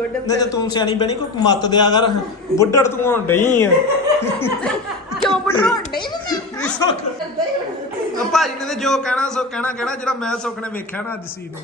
ਨਹੀਂ ਤੇ ਤੂੰ ਸਿਆਣੀ ਬਣੀ ਕੋਈ ਮੱਤ ਦਿਆ ਕਰ। ਬੁੱਢੜ ਤੂੰ ਹੁਣ ਡਈ ਆ। ਕਿਉਂ ਬੜਾਉਣ ਨਹੀਂ ਮੈਂ? ਸੁੱਖ ਆ ਭਾਜੀ ਨੇ ਤੇ ਜੋ ਕਹਿਣਾ ਸੋ ਕਹਿਣਾ ਕਹਿਣਾ ਜਿਹੜਾ ਮੈਂ ਸੁੱਖ ਨੇ ਵੇਖਿਆ ਨਾ ਅੱਜ ਸੀ ਨੂੰ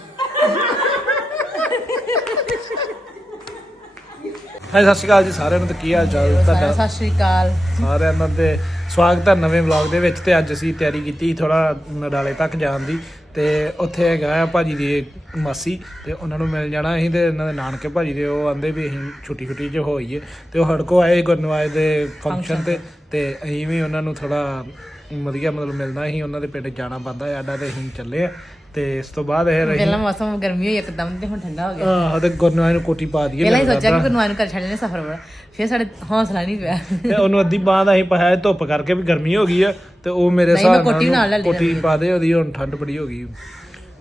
ਹਾਏ ਸਤਿ ਸ਼੍ਰੀ ਅਕਾਲ ਜੀ ਸਾਰਿਆਂ ਨੂੰ ਤੇ ਕੀ ਹਾਲ ਚਾਲ? ਤੁਹਾਡਾ? ਸਤਿ ਸ਼੍ਰੀ ਅਕਾਲ। ਸਾਰਿਆਂ ਦਾ ਤੇ ਸਵਾਗਤ ਹੈ ਨਵੇਂ ਵਲੌਗ ਦੇ ਵਿੱਚ ਤੇ ਅੱਜ ਅਸੀਂ ਤਿਆਰੀ ਕੀਤੀ ਥੋੜਾ ਨਡਾਲੇ ਤੱਕ ਜਾਣ ਦੀ। ਤੇ ਉੱਥੇ ਹੈਗਾ ਆ ਭਾਜੀ ਦੀ ਮਾਸੀ ਤੇ ਉਹਨਾਂ ਨੂੰ ਮਿਲ ਜਾਣਾ ਅਸੀਂ ਤੇ ਇਹਨਾਂ ਦੇ ਨਾਨਕੇ ਭਾਜੀ ਦੇ ਉਹ ਆਂਦੇ ਵੀ ਅਸੀਂ ਛੁੱਟੀ ਛੁੱਟੀ 'ਚ ਹੋਈਏ ਤੇ ਉਹ ਹੜਕੋ ਆਏ ਗੁਰਨਵਾਜ ਦੇ ਫੰਕਸ਼ਨ ਤੇ ਤੇ। ਅਸੀਂ ਵੀ ਉਹਨਾਂ ਨੂੰ ਥੋੜਾ ਵਧੀਆ ਮਤਲਬ ਮਿਲਣਾ ਸੀ ਉਹਨਾਂ ਦੇ ਪਿੰਡ ਜਾਣਾ ਪੈਂਦਾ ਹੈ ਆਡਾ ਤੇ ਅਸੀਂ ਚੱਲੇ ਆ ਤੇ ਇਸ ਤੋਂ ਬਾਅਦ ਇਹ ਰਹੀ ਪਹਿਲਾਂ ਮੌਸਮ ਗਰਮੀ ਹੋਈ ਇੱਕਦਮ ਤੇ ਹੁਣ ਠੰਡਾ ਹੋ ਗਿਆ। ਆਹ ਤੇ ਗੁਰਨਵਾਜ ਨੂੰ ਕੋਟੀ ਪਾ ਦਈਏ ਪਹਿਲਾਂ ਹੀ ਸੋਚਿਆ ਕਿ ਨਾਲ। ਗੁਰਨਵਾਨ ਨੂੰ ਕਰ ਛੱਡਣੇ ਸਫਰ ਬੜਾ। ਫਿਰ ਸਾਡੇ ਹੌਸਲਾ ਨਹੀਂ ਪਿਆ। ਤੇ ਉਹਨੂੰ ਅੱਧੀ ਬਾਂਹ ਦਾ ਅਸੀਂ ਪਾਇਆ ਧੁੱਪ ਕਰਕੇ ਵੀ ਗਰਮੀ ਹੋ ਗਈ ਆ। ਤੇ ਉਹ ਮੇਰੇ ਨਹੀਂ, ਮੈਂ ਹਿਸਾਬ ਕੋਟੀ ਨਾਲ ਲੈ ਲਈ ਕੋਟੀ ਪਾ ਦੇ ਉਹਦੀ ਹੁਣ ਠੰਡ ਬੜੀ ਹੋ ਗਈ।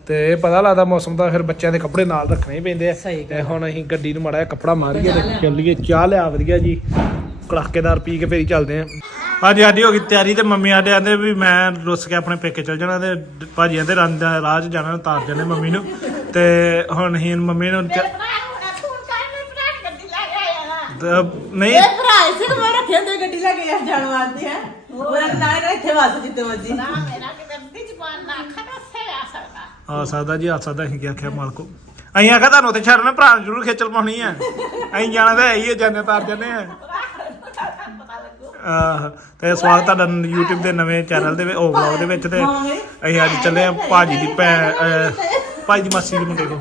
ਤੇ ਇਹ ਪਤਾ ਲੱਗਦਾ ਮੌਸਮ ਦਾ ਫਿਰ ਬੱਚਿਆਂ ਦੇ ਕੱਪੜੇ ਨਾਲ ਰੱਖਣੇ ਹੀ ਪੈਂਦੇ ਆ। ਸਹੀ ਤੇ ਹੁਣ ਅਸੀਂ ਗੱਡੀ ਨੂੰ ਮਾੜਾ ਜਿਹਾ ਕੱਪੜਾ ਮਾਰੀਏ ਤੇ ਚੱਲੀਏ ਚਾਹ ਲਿਆ ਵਧੀਆ ਜੀ। ਕੜਾਕੇਦਾਰ ਪੀ ਕੇ ਫੇਰ ਹੀ ਚੱਲਦੇ ਆ। ਹਾਂਜੀ ਹਾਂਜੀ ਹੋ ਗਈ ਤਿਆਰੀ ਤੇ ਮੰਮੀ ਆਡੇ ਆਂਦੇ ਵੀ ਮੈਂ ਰੁੱਸ ਕੇ ਆਪਣੇ ਪੇਕੇ ਚਲ ਜਾਣਾ ਤੇ ਭਾਜੀਆਂ ਦੇ ਰੰਗ ਰਾਹ 'ਚ ਜਾਣਾ ਤਾਰ ਜਾਣੇ ਮੰਮੀ ਨੂੰ। ਤੇ ਹੁਣ ਅਸੀਂ ਮੰਮੀ ਨੂੰ ਚ- ਨਹੀਂ। ਭਰਾ ਇਸੇ ਨੂੰ ਮੈਂ ਰੱਖਿਆ ਤੇ ਗੱਡੀ ਲੈ ਕੇ ਜਾਣ ਵਾਸਤੇ ਹੈ? ਉਹਨਾਂ ਦੇ ਨਾਲ ਇੱਥੇ ਵਾਸ ਜਿੱਤੇ ਮਰਜ਼ੀ। ਆ ਸਕਦਾ ਜੀ ਆ ਸਕਦਾ ਅਸੀਂ ਕੀ ਆਖਿਆ ਮਾਲਕੋ। ਅਸੀਂ ਆਖਿਆ ਤੁਹਾਨੂੰ ਉੱਥੇ ਛੱਡਣਾ ਭਰਾ ਨੂੰ ਜ਼ਰੂਰ ਖੇਚਲ ਪਾਉਣੀ ਆ। ਅਸੀਂ ਜਾਣਾ ਤਾਂ ਹੈ ਹੀ ਹੈ ਜਾਣੇ ਤਾਰ ਜਾਂਦੇ ਆ। ਆਹ ਤੇ ਸਵਾਗਤ ਤੁਹਾਡਾ YouTube ਦੇ ਨਵੇਂ ਚੈਨਲ ਦੇ ਵਿੱਚ ਉਹ ਵਲੌਗ ਦੇ ਵਿੱਚ ਤੇ ਅਸੀਂ ਅੱਜ ਚੱਲੇ ਆ ਭਾਜੀ ਦੀ ਭੈ ਅਹ, ਭਾਜੀ ਦੀ ਮਾਸੀ ਦੇ ਮੁੰਡੇ ਕੋਲ।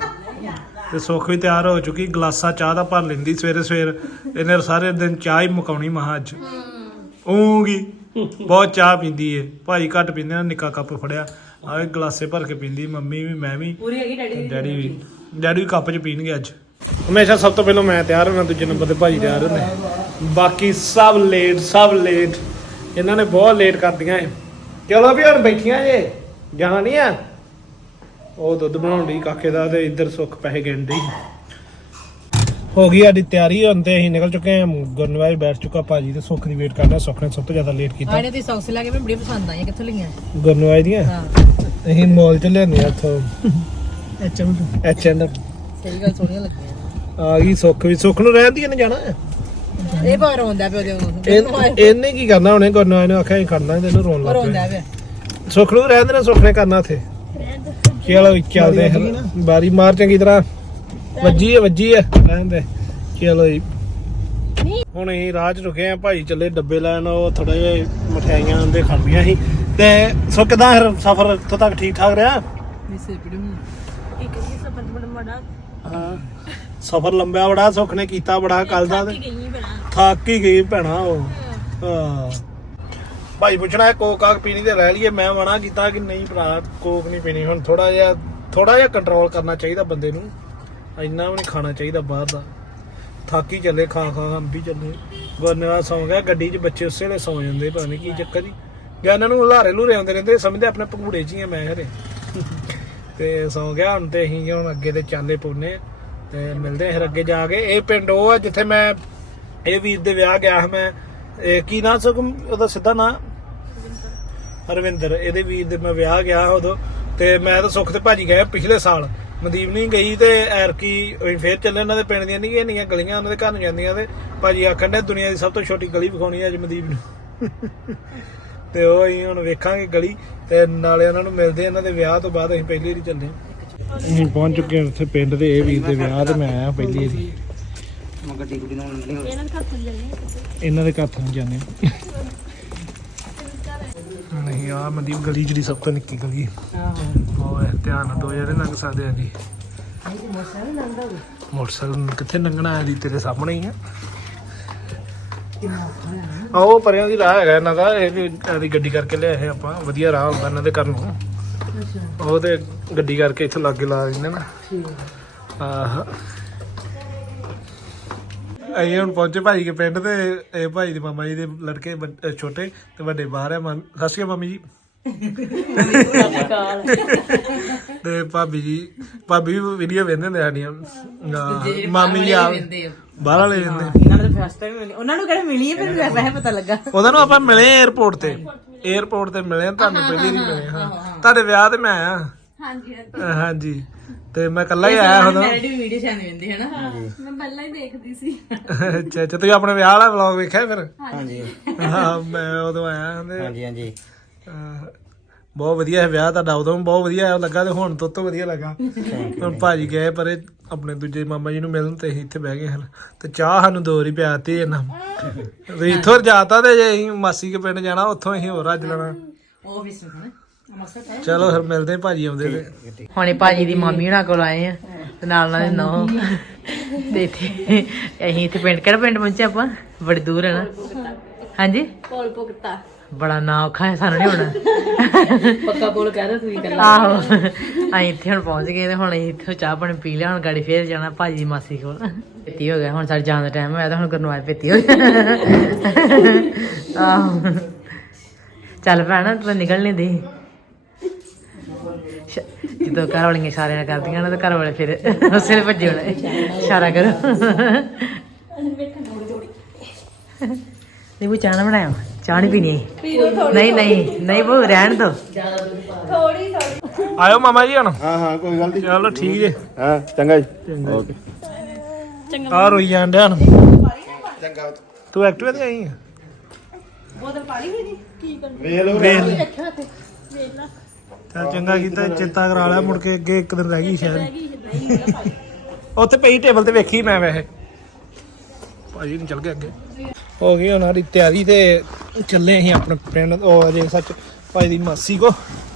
ਤੇ ਸੁੱਖ ਵੀ ਤਿਆਰ ਹੋ ਚੁੱਕੀ ਗਲਾਸਾ ਚਾਹ ਦਾ ਭਰ ਲੈਂਦੀ ਸਵੇਰੇ ਸਵੇਰ ਇਹਨੇ ਸਾਰੇ ਦਿਨ ਚਾਹ ਹੀ ਮੁਕਾਉਣੀ ਮਹਾ ਅੱਜ। ਊਂਗੀ ਬਹੁਤ ਚਾਹ ਪੀਂਦੀ ਏ। ਭਾਜੀ ਘੱਟ ਪੀਂਦੇ ਨੇ ਨਿੱਕਾ ਕੱਪ ਫੜਿਆ। ਆਹ ਗਲਾਸੇ ਭਰ ਕੇ ਪੀਂਦੀ ਮੰਮੀ ਵੀ ਮੈਂ ਵੀ। ਪੂਰੀ ਹੈਗੀ ਡੈਡੀ ਡੈਡੀ ਵੀ। ਡੈਡੀ ਵੀ ਕੱਪ 'ਚ ਪੀਣਗੇ ਅੱਜ। ਹਮੇਸ਼ਾ ਸਭ ਤੋਂ ਪਹਿਲਾਂ ਮੈਂ ਤਿਆਰ ਹੁੰਦਾ ਦੂਜੇ ਨੰਬਰ ਤੇ ਭਾਜੀ ਤਿਆਰ ਹੁੰਦੇ। ਬਾਕੀ ਸਭ ਲੇਟ ਸਭ ਲੇਟ ਇਹਨਾਂ ਨੇ ਬਹੁਤ ਲੇਟ ਕਰਦੀਆਂ ਏ। ਚਲੋ ਵੀ ਹੁਣ ਬੈਠੀਆਂ ਜੇ ਜਾਣਾ ਆ। ਉਹ ਦੁੱਧ ਬਣਾਉਣ ਦੀ ਕਾਕੇ ਦਾ ਤੇ ਇੱਧਰ ਸੁੱਖ ਪੈਸੇ ਗਿਣ ਡਈ ਹੋ ਗਈ ਸਾਡੀ ਤਿਆਰੀ ਹੁਣ ਤੇ ਅਸੀਂ ਨਿਕਲ ਚੁੱਕੇ ਹਾਂ ਗੁਰਨਵਾਜ ਬੈਠ ਚੁੱਕਾ ਭਾਜੀ ਤੇ ਸੁੱਖ ਦੀ ਵੇਟ ਕਰਦਾ ਸੁੱਖ ਨੇ ਸਭ ਤੋਂ ਜ਼ਿਆਦਾ ਲੇਟ ਕੀਤਾ। ਆਣੇ ਤੇ ਸੌਕਸ ਲਾ ਕੇ ਮੈਨੂੰ ਬੜੀ ਪਸੰਦ ਆਈਆਂ ਕਿੱਥੋਂ ਲਈਆਂ? ਗੁਰਨਵਾਜ ਦੀਆਂ? ਹਾਂ। ਅਸੀਂ ਮਾਲ ਚ ਲਿਆਨੇ ਆ ਇੱਥੋਂ ਐਚਐਮ ਐਚਐਮ ਸਹੀ ਗੱਲ ਸੋਹਣੀਆਂ ਲੱਗੀਆਂ। ਆ ਗਈ ਸੁੱਖ ਵੀ ਸੁੱਖ ਨੂੰ ਰਹਿੰਦੀ ਨੇ ਜਾਣਾ? ਇਹ ਭਾਰ ਹੁੰਦਾ ਪਿਆ ਉਹਦੇ ਇਹ- ਨੂੰ ਇਹਨੇ ਕੀ ਕਰਨਾ ਹੁਣੇ ਗੁਰਨਵਾਜ ਨੇ ਆਖਿਆ ਅਸੀਂ ਕਰਨਾ ਤੇ ਇਹਨੂੰ ਰੋਣ ਲੱਗ ਪਿਆ ਪਿਆ। ਸੁੱਖ ਨੂੰ ਰਹਿੰਦੇ ਨੇ ਸੁੱਖ ਨੇ ਕਰਨਾ ਇੱਥੇ। ਚਲੋ ਚੱਲਦੇ ਹਾਂ? ਬਾਰੀ ਮਾਰ ਚੰਗੀ ਤਰ੍ਹਾਂ। ਵੱਜੀ ਹੈ ਵੱਜੀ ਹੈ ਚਲੋ ਜੀ। ਹੁਣ ਅਸੀਂ ਰਾਹ 'ਚ ਰੁਕੇ ਆ ਭਾਈ ਚੱਲੇ ਡੱਬੇ ਲੈਣ ਉਹ ਥੋੜੇ ਜਿਹੇ ਮਠਿਆਈਆਂ ਦੇ ਖਾਣੀਆਂ ਸੀ। ਤੇ ਸੋ ਕਿਦਾਂ ਫਿਰ ਸਫ਼ਰ ਇੱਥੋਂ ਤੱਕ ਠੀਕ ਠਾਕ ਰਿਹਾ? ਹਾਂ। ਸਫ਼ਰ ਲੰਬਾ ਬੜਾ ਸੁੱਖ ਨੇ ਕੀਤਾ ਬੜਾ ਕੱਲ ਦਾ ਤੇ ਥੱਕ ਹੀ ਗਈ ਭੈਣਾ। ਉਹ। ਹਾਂ। ਭਾਈ ਪੁੱਛਣਾ ਹੈ ਕੋਕ ਕਾਕ ਪੀਣੀ ਤੇ ਰਹਿ ਲਈਏ। ਮੈਂ ਮਨਾ ਕੀਤਾ ਕਿ ਨਹੀਂ ਭਰਾ ਕੋਕ ਨਹੀਂ ਪੀਣੀ। ਹੁਣ ਥੋੜਾ ਜਿਹਾ ਥੋੜਾ ਜਿਹਾ ਕੰਟਰੋਲ ਕਰਨਾ ਚਾਹੀਦਾ ਬੰਦੇ ਨੂੰ। ਇੰਨਾ ਵੀ ਨਹੀਂ ਖਾਣਾ ਚਾਹੀਦਾ ਬਾਹਰ ਦਾ। ਥੱਕ ਹੀ ਚੱਲੇ ਖਾ ਖਾ ਖਾ ਵੀ ਚੱਲੇ। ਗੁਰਨਵਾਲ ਸੌਂ ਗਿਆ ਗੱਡੀ 'ਚ ਬੱਚੇ ਉਸੇ ਵੇਲੇ ਸੌਂ ਜਾਂਦੇ ਪਤਾ ਨਹੀਂ ਕੀ ਚੱਕਰ ਜੀ ਜਾਂ ਇਹਨਾਂ ਨੂੰ ਹਲਾਰੇ ਲੂਰੇ ਆਉਂਦੇ ਰਹਿੰਦੇ ਸਮਝਦੇ ਆਪਣੇ ਭੰਗੂੜੇ 'ਚ ਹੀ ਆ ਮੈਂ ਹਰੇ। ਤੇ ਸੌਂ ਗਿਆ ਹੁਣ ਤੇ ਅਸੀਂ ਹੁਣ ਅੱਗੇ ਤੇ ਚਾਲੇ ਪਉਨੇ ਤੇ ਮਿਲਦੇ ਹਾਂ ਅੱਗੇ ਜਾ ਕੇ। ਇਹ ਪਿੰਡ ਉਹ ਆ ਜਿੱਥੇ ਮੈਂ ਇਹ ਵੀਰ ਦੇ ਵਿਆਹ ਗਿਆ ਸੀ ਮੈਂ। ਇਹ ਕੀ ਨਾਂ ਸੋ ਉਹਦਾ? ਸਿੱਧਾ ਨਾਂ? ਹਰਵਿੰਦਰ। ਇਹਦੇ ਵੀਰ ਦੇ ਮੈਂ ਵਿਆਹ ਗਿਆ ਉਦੋਂ। ਤੇ ਮੈਂ ਤਾਂ ਸੁੱਖ ਤੇ ਭਾਜੀ ਗਏ ਪਿਛਲੇ ਸਾਲ। ਮਨਦੀਪ ਨਹੀਂ ਗਈ ਤੇ ਐਰਕੀ ਫੇਰ ਚੱਲੇ ਇਹਨਾਂ ਦੇ ਪਿੰਡ ਦੀਆਂ ਨਹੀਂ ਇੰਨੀਆਂ ਗਲੀਆਂ ਉਹਨਾਂ ਦੇ ਘਰ ਨੂੰ ਜਾਂਦੀਆਂ ਤੇ ਭਾਜੀ ਆਖਣ ਦੇ ਦੁਨੀਆ ਦੀ ਸਭ ਤੋਂ ਛੋਟੀ ਗਲੀ ਵਿਖਾਉਣੀ ਅੱਜ ਮਨਦੀਪ ਨੂੰ। ਤੇ ਉਹ ਅਸੀਂ ਹੁਣ ਵੇਖਾਂਗੇ ਗਲੀ ਤੇ ਨਾਲੇ ਉਹਨਾਂ ਨੂੰ ਮਿਲਦੇ ਇਹਨਾਂ ਦੇ ਵਿਆਹ ਤੋਂ ਬਾਅਦ ਅਸੀਂ ਪਹਿਲੀ ਵਾਰੀ ਚੱਲੇ ਅਸੀਂ ਪਹੁੰਚ ਚੁੱਕੇ ਹਾਂ ਉੱਥੇ ਪਿੰਡ ਦੇ ਇਹ ਵੀਰ ਦੇ ਵਿਆਹ ਤੇ ਮੈਂ ਆਇਆ ਪਹਿਲੀ ਵਾਰੀ। ਗੱਡੀ ਗੁੱਡੀ ਨਾਲ ਨਹੀਂ ਇਹਨਾਂ ਦੇ ਘਰ ਤੋਂ ਜਾਂਦੇ। ਹਾਂ। ਨਹੀਂ ਆ ਮਨਦੀਪ ਗਲੀ ਜਿਹੜੀ ਸਭ ਤੋਂ ਨਿੱਕੀ ਗਲੀ। ਆਹੋ। ਉਹ ਹੈ। ਧਿਆਨ ਨਾਲ ਦੋ ਜਣੇ ਲੰਘ ਸਕਦੇ ਆ ਜੀ। ਮੋਟਰਸਾਈਕਲ ਕਿੱਥੇ ਲੰਘਣਾ ਹੈ ਦੀ ਤੇਰੇ ਸਾਹਮਣੇ ਹੀ ਆ। ਆ ਉਹ ਪਰਿਆਂ ਦੀ ਰਾਹ ਹੈਗਾ ਇਹਨਾਂ ਦਾ, ਇਹ ਵੀ ਇਹਦੀ ਗੱਡੀ ਕਰਕੇ ਲਿਆਏ ਇਹ ਆਪਾਂ। ਵਧੀਆ ਰਾਹ ਹੁੰਦਾ ਇਹਨਾਂ ਦੇ ਘਰ ਨੂੰ। ਉਹ ਤੇ ਗੱਡੀ ਕਰਕੇ ਇੱਥੇ ਲਾਗੇ ਲਾ ਦਿੰਦੇ ਨਾ। ਆਹ। ਅਸੀਂ ਹੁਣ ਪਹੁੰਚੇ ਭਾਈ ਕੇ ਪਿੰਡ ਤੇ, ਇਹ ਭਾਈ ਦੇ ਮਾਮਾ ਜੀ ਦੇ ਲੜਕੇ ਵੱਡ- ਅਹ ਛੋਟੇ ਤੇ ਵੱਡੇ ਬਾਹਰ ਆ। ਮੰਮ- ਸਤਿ ਸ਼੍ਰੀ ਅਕਾਲ ਮੰਮੀ ਜੀ। ਤੇ ਭਾਬੀ ਜੀ ਭਾਬੀ ਵੀ ਵੀਡੀਓ ਵੇਖਦੇ ਹੁੰਦੇ ਸਾਡੀਆਂ। ਹਾਂ, ਮਾਮੀ ਜੀ ਆ ਬਾਹਰ ਵਾਲੇ ਵੇਖਦੇ ਇਹਨਾਂ ਨੂੰ ਫਸਟ ਟਾਈਮ ਮਿਲੀ। ਉਹਨਾਂ ਨੂੰ ਕਿਹੜੇ ਮਿਲੀ ਹੈ ਫਿਰ ਵੈਸੇ ਪਤਾ ਲੱਗਾ। ਉਹਨਾਂ ਨੂੰ ਆਪਾਂ ਮਿਲੇ 에어ਪੋਰਟ ਤੇ। 에어ਪੋਰਟ ਤੇ ਮਿਲੇ ਆ, ਤੁਹਾਨੂੰ ਪਹਿਲੀ ਨਹੀਂ ਮਿਲੇ ਹਾਂ ਤੁਹਾਡੇ ਵਿਆਹ ਤੇ ਮੈਂ ਆਇਆ ਹਾਂਜੀ ਹਾਂਜੀ। ਤੇ ਮੈਂ ਇਕੱਲਾ ਹੀ ਆਇਆ ਹੁਣ। ਮੈਰਿਡ ਵੀ ਵੀਡੀਓ ਸ਼ਾਨ ਵੇਂਦੇ ਹਨਾ? ਮੈਂ ਪਹਿਲਾਂ ਹੀ ਦੇਖਦੀ ਸੀ। ਅੱਛਾ ਅੱਛਾ। ਤੁਸੀਂ ਆਪਣੇ ਵਿਆਹ ਵਾਲਾ ਵਲੌਗ ਵੇਖਿਆ ਫਿਰ? ਹਾਂਜੀ। ਹਾਂ ਮੈਂ ਉਦੋਂ ਆਇਆ ਹੁੰਦੇ ਹਾਂਜੀ ਹਾਂਜੀ। ਬਹੁਤ ਵਧੀਆ ਹੈ ਵਿਆਹ ਤੁਹਾਡਾ ਉਦੋਂ ਵੀ ਬਹੁਤ ਵਧੀਆ ਲੱਗਾ ਤੇ ਹੁਣ ਤੋਂ ਤੋਂ ਵਧੀਆ ਲੱਗਾ। ਹੁਣ ਭਾਜੀ ਗਏ ਪਰੇ ਆਪਣੇ ਦੂਜੇ ਮਾਮਾ ਜੀ ਨੂੰ ਮਿਲਣ ਤੇ ਅਸੀਂ ਇੱਥੇ ਬਹਿ ਗਏ ਹਨ। ਤੇ ਚਾਹ ਸਾਨੂੰ ਦੋ ਹੀ ਪਿਆਤੀ ਇਹਨਾਂ ਤੇ ਇੱਥੋਂ ਜਾਤਾ ਤੇ ਜੇ ਅਸੀਂ ਮਾਸੀ ਕੇ ਪਿੰਡ ਜਾਣਾ ਉੱਥੋਂ ਅਸੀਂ ਹੋਰ ਰੱਜ ਲੈਣਾ। ਉਹ ਵੀ ਸੁਣ ਮਸਤ ਚਲੋ ਫਿਰ ਮਿਲਦੇ ਹਾਂ ਭਾਜੀ ਆਉਂਦੇ ਤੇ। ਹੁਣੇ ਭਾਜੀ ਦੀ ਮਾਮੀ ਹੁਣਾਂ ਕੋਲ ਆਏ ਆ ਤੇ ਨਾਲ ਨਾਲ ਨੋ। ਤੇ ਇੱਥੇ ਅਸੀਂ ਇੱਥੇ ਪਿੰਡ ਕਿਹੜਾ ਪਿੰਡ ਪਹੁੰਚੇ ਆਪਾਂ? ਬੜੀ ਦੂਰ ਹੈ ਨਾ। ਹਾਂਜੀ? ਕੋਲ ਪੁਗਤਾ ਬੜਾ ਨਾ ਔਖਾ ਹੈ ਸਾਨੂੰ ਨਹੀਂ ਹੋਣਾ। ਪੱਕਾ ਬੋਲ ਕਹਿ ਦੋ ਤੁਸੀਂ ਕੱਲਾ ਆਹੋ। ਅਸੀਂ ਇੱਥੇ ਹੁਣ ਪਹੁੰਚ ਗਏ ਤੇ ਹੁਣ ਅਸੀਂ ਇੱਥੋਂ ਚਾਹ ਪਾਣੀ ਪੀ ਲਿਆ ਹੁਣ ਗਾੜੀ ਫੇਰ ਜਾਣਾ ਭਾਜੀ ਦੀ ਮਾਸੀ ਕੋਲ। ਪੇਤੀ ਹੋ ਗਿਆ ਹੁਣ ਸਾਡੇ ਜਾਣ ਦਾ ਟਾਈਮ ਹੋਇਆ ਤਾਂ ਹੁਣ ਗੁਰਨਵਾਜ ਪੇਤੀ ਹੋ ਗਿਆ। ਆਹੋ। ਚੱਲ ਭੈਣਾ ਤੂੰ ਤਾਂ ਨਿਕਲ ਨਹੀਂ ਦੀ। ਜਦੋਂ ਘਰ ਵਾਲੀਆਂ ਇਸ਼ਾਰਿਆਂ ਕਰਦੀਆਂ ਨਾ ਤਾਂ ਘਰ ਵਾਲੇ ਫਿਰ ਉਸੇ ਵੇਲੇ ਭੱਜੇ ਹੋਣੇ। ਇਸ਼ਾਰਾ ਕਰੋ। ਨਹੀਂ ਉਹ ਚਾਹ ਨਾ ਬਣਾਇਆ ਚਾਹ ਨਹੀਂ ਪੀਣੀ। ਨਹੀਂ ਨਹੀਂ ਨਹੀਂ ਉਹ ਰਹਿਣ ਦੋ। ਆਇਓ ਮਾਮਾ ਜੀ ਹੁਣ। ਹਾਂ ਹਾਂ ਕੋਈ ਗੱਲ ਨਹੀਂ ਚਲੋ ਠੀਕ ਜੇ। ਹਾਂ ਚੰਗਾ ਜੀ। ਓਕੇ ਆ ਰੋਈ ਜਾਣ ਡਿਆ ਹੁਣ। ਚੰਗਾ। ਤੂੰ ਐਕਟਿਵਾ ਤੇ ਆਈ ਆ? ਵੇਖ ਲਓ। ਵੇਖ ਤਾਂ ਚੰਗਾ ਕੀਤਾ, ਚੇਤਾ ਕਰਾ ਲਿਆ, ਮੁੜ ਕੇ ਅੱਗੇ ਇੱਕ ਦਿਨ ਰਹਿ ਗਈ ਸ਼ਾਇਦ। ਉੱਥੇ ਪਈ ਟੇਬਲ ਤੇ ਵੇਖੀ ਮੈਂ ਵੈਸੇ। ਭਾਜੀ ਨੂੰ ਚੱਲ ਗਿਆ ਅੱਗੇ। ਹੋ ਗਈ ਉਹਨਾਂ ਦੀ ਤਿਆਰੀ ਤੇ ਚੱਲੇ ਅਸੀਂ ਆਪਣੇ ਪਿੰਡ ਉਹ ਅਜੇ ਸੱਚ ਭਾਈ ਦੀ ਮਾਸੀ ਕੋ,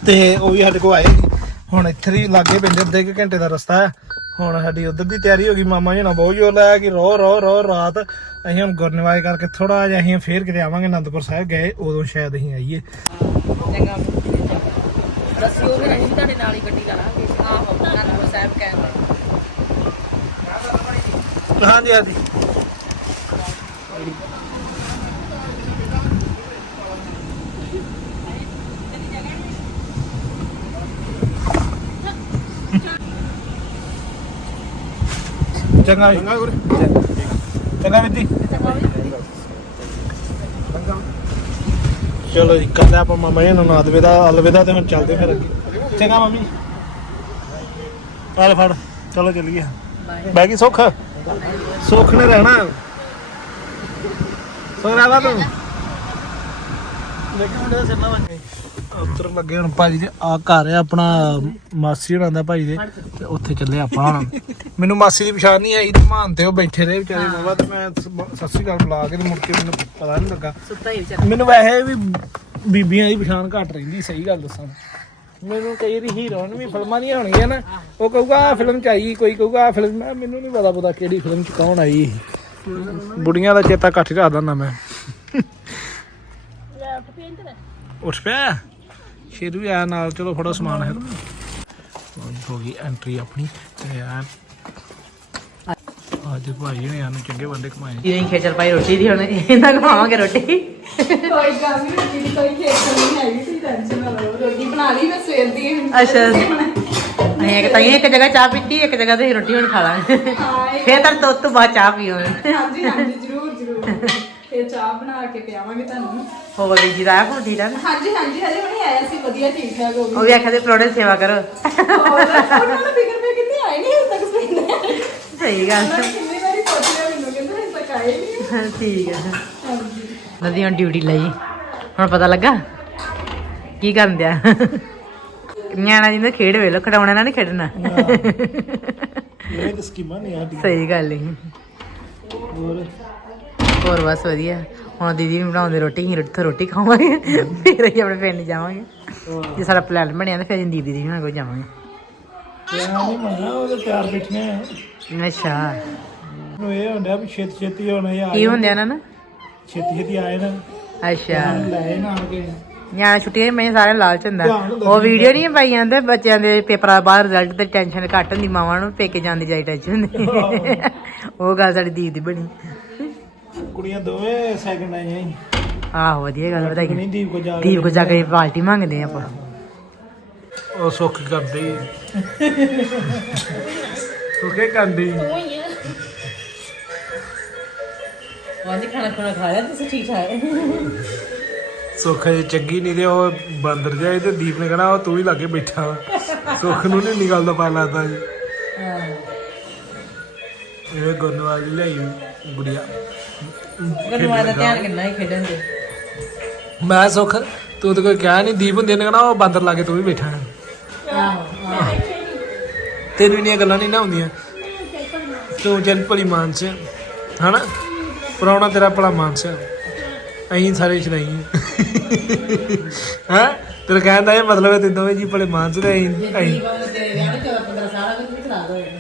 ਤੇ ਉਹ ਵੀ ਸਾਡੇ ਕੋ ਆਏ ਸੀ। ਹੁਣ ਇੱਥੇ ਹੀ ਲਾਗੇ ਪੈਂਦੇ, ਅੱਧੇ ਕੁ ਘੰਟੇ ਦਾ ਰਸਤਾ ਹੈ। ਹੁਣ ਸਾਡੀ ਉਧਰ ਦੀ ਤਿਆਰੀ ਹੋ ਗਈ, ਮਾਮਾ ਜੀ ਨਾਲ ਬਹੁਤ ਜ਼ੋਰ ਲਾਇਆ ਕਿ ਰੋ ਰੋ ਰੋ, ਰਾਤ। ਅਸੀਂ ਹੁਣ ਗੁਰਨਵਾਜ ਕਰਕੇ ਥੋੜਾ ਜਿਹਾ ਅਸੀਂ ਫੇਰ ਕਿਤੇ ਆਵਾਂਗੇ, ਅਨੰਦਪੁਰ ਸਾਹਿਬ ਗਏ, ਉਦੋਂ ਸ਼ਾਇਦ ਅਸੀਂ ਆਈਏ। ਚੰਗਾ। ਰੱਸੀ ਉਹ ਵੀ ਅਸੀਂ ਤੁਹਾਡੇ ਨਾਲ ਹੀ ਗੱਡੀ ਲਾ ਲਾਂਗੇ। ਆਹੋ ਨਾਨਕਪੁਰ ਸਾਹਿਬ ਕਹਿੰਦੇ ਹਾਂਜੀ ਹਾਂਜੀ। ਚੰਗਾ ਜੀ। ਚੰਗਾ ਮਿੱਤੀ ਚਲੋ ਜੀ ਕੱਲ ਆਪਾਂ ਮਾਮਾ ਜੀ ਨੂੰ ਅਲਵਿਦਾ ਅਲਵਿਦਾ ਤੇ ਹੁਣ ਚੱਲਦੇ ਫਿਰ ਅੱਗੇ। ਚੰਗਾ ਮੰਮੀ ਆਲੇ ਫੜ ਚਲੋ ਚੱਲੀਏ। ਬੈ ਗਈ ਸੁੱਖ? ਸੁੱਖ ਨੇ ਰਹਿਣਾ। ਸੋ ਰਹਿਣਾ ਤੂੰ। ਲੇਕਿਨ ਮੁੰਡੇ ਦਾ ਸਿਰ ਨਾ ਵੱਜੇ। ਉੱਤਰ ਲੱਗੇ ਹੁਣ ਭਾਜੀ ਦੇ ਆ ਘਰ ਹੈ ਆਪਣਾ ਮਾਸੀ ਹੋਣਾ ਦਾ ਭਾਜੀ ਦੇ ਤੇ ਉੱਥੇ ਚੱਲੇ ਆਪਾਂ ਹੁਣ। ਮੈਨੂੰ ਮਾਸੀ ਦੀ ਪਛਾਣ ਨਹੀਂ ਆਈ ਤੇ ਮਾਨ ਤੇ ਉਹ ਬੈਠੇ ਰਹੇ ਵਿਚਾਰੇ ਬਾਬਾ ਤੇ ਮੈਂ ਸ- ਸਤਿ ਸ੍ਰੀ ਅਕਾਲ ਬੁਲਾ ਕੇ ਤੇ ਮੁੜ ਕੇ ਮੈਨੂੰ ਪਤਾ ਨਹੀਂ ਲੱਗਾ। ਸੁੱਤਾ ਹੀ ਵਿਚਾਰਾ। ਮੈਨੂੰ ਵੈਸੇ ਵੀ ਬੀਬੀਆਂ ਦੀ ਪਛਾਣ ਘੱਟ ਰਹਿੰਦੀ ਸਹੀ ਗੱਲ ਦੱਸਾਂ ਮੈਨੂੰ ਕਈ ਵਾਰੀ ਹੀਰੋਇਨ ਵੀ ਫਿਲਮਾਂ ਦੀਆਂ ਹੋਣਗੀਆਂ ਨਾ ਉਹ ਕਹੂਗਾ ਆ ਫਿਲਮ ਚ ਆਈ ਕੋਈ ਕਹੂਗਾ ਆ ਫਿਲਮ ਮੈਂ ਮੈਨੂੰ ਨਹੀਂ ਪਤਾ ਪਤਾ ਕਿਹੜੀ ਫਿਲਮ ਚ ਕੌਣ ਆਈ ਬੁੜੀਆਂ ਦਾ ਚੇਤਾ ਘੱਟ ਹੀ ਰੱਖਦਾ ਹੁੰਦਾ ਮੈਂ। ਉੱਠ ਪਿਆ? ਸ਼ੇਰੂ ਵੀ ਆਇਆ ਨਾਲ ਚਲੋ ਫੜੋ ਸਮਾਨ ਹੈ। ਹੋ ਗਈ ਐਂਟਰੀ ਆਪਣੀ ਤੇ ਆ ਅੱਜ ਭਾਈ ਨੇ ਸਾਨੂੰ ਚੰਗੇ ਬੰਦੇ ਕਮਾਏ। ਇਹਦੀ ਖੇਚਲ ਪਾਈ ਰੋਟੀ ਦੀ ਹੁਣ ਇਹਨਾਂ ਖਵਾਵਾਂਗੇ ਰੋਟੀ। ਕੋਈ ਗੱਲ ਨਹੀਂ ਰੋਟੀ ਦੀ ਕੋਈ ਖੇਤ ਨਹੀਂ ਹੈਗੀ ਤੁਸੀਂ ਟੈਨਸ਼ਨ ਨਾ ਲਓ। ਰੋਟੀ ਬਣਾ ਲਈ ਮੈਂ ਸਵੇਰ ਦੀ। ਅੱਛਾ। ਅਸੀਂ ਇੱਕ ਤਾਂ ਇੱਕ ਜਗ੍ਹਾ ਚਾਹ ਪੀਤੀ ਇੱਕ ਜਗ੍ਹਾ ਤੇ ਰੋਟੀ ਹੁਣ ਖਾ ਲਾਂਗੇ। ਫੇਰ ਤਾਂ ਤੋਂ ਤੋਂ ਬਾਅਦ ਚਾਹ ਪੀਵਾਂਗੇ ਹਾਂਜੀ ਹਾਂਜੀ ਜ਼ਰੂਰ ਜ਼ਰੂਰ। ਫਿਰ ਚਾਹ ਬਣਾ ਕੇ ਪਿਆਵਾਂਗੇ ਤੁਹਾਨੂੰ। ਹੋਰ ਜੀ ਆਇਆ ਫੋਨ ਠੀਕ ਠਾਕ ਹਾਂਜੀ ਹਾਂਜੀ ਹਜੇ ਹੁਣੇ ਆਇਆ ਸੀ ਵਧੀਆ ਠੀਕ ਠਾਕ ਹੋ ਉਹ ਵੀ ਆਖਿਆ ਤੇ ਪਰੋੜੇ ਸੇਵਾ ਕਰੋ। ਉਹਨਾਂ ਨੂੰ ਫਿਕਰ ਪੇ ਕਿੰਨੇ ਆਏ ਨਹੀਂ ਹਜੇ ਤੱਕ ਸਵੇਰ ਸਹੀ ਗੱਲ। ਕਿੰਨੀ ਵਾਰੀ ਪੁੱਛ ਲਿਆ ਮੈਨੂੰ ਕਹਿੰਦੇ ਹਜੇ ਤੱਕ ਆਏ ਨਹੀਂ। ਠੀਕ ਹੈ। ਹਾਂਜੀ। ਨਦੀ ਹੁਣ ਡਿਊਟੀ ਲਈ। ਹੁਣ ਪਤਾ ਲੱਗਾ। ਕੀ ਕਰਨ ਦਿਆ। ਨਿਆਣਾ ਜਿੰਦਾ ਖੇਡ ਵੇਲੋ ਖਡਾਉਣਾ ਨਾਲ ਨਹੀਂ ਖੇਡਣਾ। ਇਹ ਤਾਂ ਸਕੀਮਾਂ ਨਹੀਂ ਆਦੀ ਸਹੀ ਗੱਲ ਹੈ ਹੋਰ? ਹੋਰ ਬਸ ਵਧੀਆ। ਹੁਣ ਦੀਦੀ ਨੂੰ ਬਣਾਉਂਦੇ ਰੋਟੀ ਹੀ ਰੋਟੀ ਰੋਟੀ ਖਾਵਾਂਗੇ। ਫਿਰ ਅਸੀਂ ਆਪਣੇ ਪਿੰਡ ਜਾਵਾਂਗੇ। ਜੇ ਸਾਡਾ ਪਲਾਨ ਬਣਿਆ ਤਾਂ ਫਿਰ ਅਸੀਂ ਦੀਦੀ ਦੀ ਨਾਲ ਕੋਈ ਜਾਵਾਂਗੇ। ਨਹੀਂ ਮੰਨਣਾ ਉਹਦੇ ਪਿਆਰ ਬੈਠੀਆਂ ਆ। ਅੱਛਾ। ਨੂੰ ਇਹ ਹੁੰਦਾ ਵੀ ਛੇਤੀ ਛੇਤੀ ਹੋਣਾ ਇਹ ਆ ਕੀ ਹੁੰਦਿਆ ਨਾ ਨਾ ਛੇਤੀ ਛੇਤੀ ਆਏ ਨਾ ਅੱਛਾ। ਲੈ ਨਾ ਆ ਕੇ। ਨਿਆਣਾ ਛੁੱਟੀਆਂ ਮੈਂ ਸਾਰੇ ਲਾਲਚ ਹੁੰਦਾ। ਉਹ ਵੀਡੀਓ ਨਹੀਂ ਪਾਈ ਜਾਂਦੇ ਬੱਚਿਆਂ ਦੇ ਪੇਪਰਾਂ ਬਾਅਦ ਰਿਜ਼ਲਟ ਤੇ ਟੈਨਸ਼ਨ ਘੱਟ ਹੁੰਦੀ ਮਾਵਾਂ ਨੂੰ ਪੇਕੇ ਜਾਣ ਦੀ ਜਾਈ ਟੈਨਸ਼ਨ ਹੁੰਦੀ। ਉਹ ਗੱਲ ਸਾਡੀ ਦੀਦੀ ਬਣੀ। ਕੁੜੀਆਂ ਦੋਵੇਂ ਸੈਕਿੰਡ ਆਈਆਂ ਸੀ ਆਹੋ ਵਧੀਆ ਗੱਲ ਵਧਾਈ। ਨਹੀਂ ਦੀਪ ਕੋ ਜਾ ਦੀਪ ਕੋ ਜਾ ਕੇ ਪਾਰਟੀ ਮੰਗਦੇ ਆਪਾਂ। ਉਹ ਸੁੱਖ ਕਰਦੀ। ਸੁੱਖੇ ਕਰਦੀ। ਵਾਂਜੀ ਖਾਣਾ ਖਾਣਾ ਖਾ ਲਿਆ ਤੁਸੀਂ ਠੀਕ ਠਾਕ? ਸੁੱਖ ਜੇ ਚੰਗੀ ਨਹੀਂ ਤੇ ਉਹ ਬਾਂਦਰ ਜਾਏ ਤੇ ਦੀਪ ਨੇ ਕਹਣਾ ਉਹ ਤੂੰ ਹੀ ਲਾਗੇ ਬੈਠਾ ਸੁੱਖ ਨੂੰ ਨਹੀਂ ਨਿਕਲ ਦਾ ਪਾ ਲਾਤਾ ਜੀ। ਇਹ ਗੁਰਨਵਾਲ ਜੀ ਲਈ ਗੁੜੀਆ। ਗਰਮਾ ਦਾ ਧਿਆਨ ਕਿੰਨਾ ਹੀ ਖੇਡਣ ਦੇ ਮੈਂ ਸੁੱਖ ਤੂੰ ਤਾਂ ਕੋਈ ਕਿਹਾ ਨਹੀਂ ਦੀਪ ਹੁੰਦੇ ਨੇ ਕਹਣਾ ਉਹ ਬਾਂਦਰ ਲਾ ਕੇ ਤੂੰ ਵੀ ਬੈਠਾ ਹੈ। ਤੈਨੂੰ ਇੰਨੀਆਂ ਗੱਲਾਂ ਨਹੀਂ ਨਾ ਹੁੰਦੀਆਂ ਤੂੰ ਚੱਲ ਭਲੀ ਮਾਨਸ ਹਨਾ? ਪਰਾਉਣਾ ਤੇਰਾ ਭਲਾ ਮਾਨਸ ਅਹੀਂ ਸਾਰੇ ਚਲਾਈ ਹਾਂ। ਤੇਰਾ ਕਹਿੰਦਾ ਇਹ ਮਤਲਬ ਹੈ ਤੇ ਦੋਵੇਂ ਜੀ ਭਲੇ ਮਾਨਸ ਤੇ ਅਹੀਂ ਅਹੀਂ ਤੇਰੇ ਵਿਆਹ ਨੂੰ 14 15 ਸਾਲ ਅਗੇ ਵੀ ਖਰਾਬ ਹੋਏਗਾ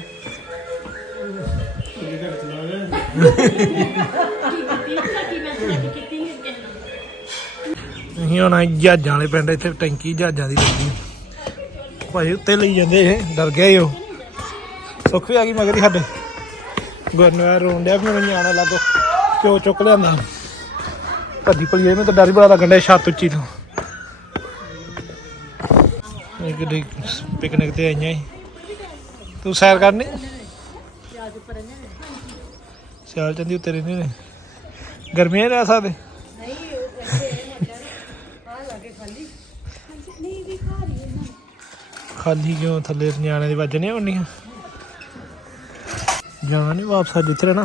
ਅਸੀਂ ਹੁਣ ਆਏ ਜਹਾਜ਼ਾਂ ਵਾਲੇ ਪਿੰਡ, ਇੱਥੇ ਟੈਂਕੀ ਜਹਾਜ਼ਾਂ ਦੀ ਲੱਗੀ। ਭਾਈ ਉੱਤੇ ਲਈ ਜਾਂਦੇ ਇਹ, ਡਰ ਗਿਆ ਈ ਉਹ। ਸੁੱਖ ਵੀ ਆ ਗਈ ਮਗਰ ਹੀ ਸਾਡੇ। ਗੁਰਨਵਾਰ ਰੋਣ ਡਿਆ ਵੀ ਮੈਨੂੰ ਨਿਆਣਾ ਲੱਗ ਕਿਉਂ ਚੁੱਕ ਲਿਆਂਦਾ। ਭੱਜੀ ਭਲੀ ਮੈਨੂੰ ਤਾਂ ਡਰ ਹੀ ਬੜਾ ਲੱਗਣ ਡਿਆ ਛੱਤ ਉੱਚੀ ਤੋਂ। ਇਹ ਕਿਹੜੀ ਪਿਕਨਿਕ ਤੇ ਆਈਆਂ ਸੀ ਤੂੰ ਸੈਰ ਕਰਨੀ? ਸਿਆਲ ਚੰਦੀ ਉੱਤੇ ਰਹਿੰਦੇ ਨੇ। ਗਰਮੀਆਂ ਰਹਿ ਸਕਦੇ? ਖਾਲੀ ਕਿਉਂ? ਥੱਲੇ ਨਿਆਣੇ ਦੇ ਵੱਜਣੇ ਹੋਣੀਆਂ ਜਾਣਾ ਨਹੀਂ ਵਾਪਸ ਅੱਜ ਇੱਥੇ ਰਹਿਣਾ।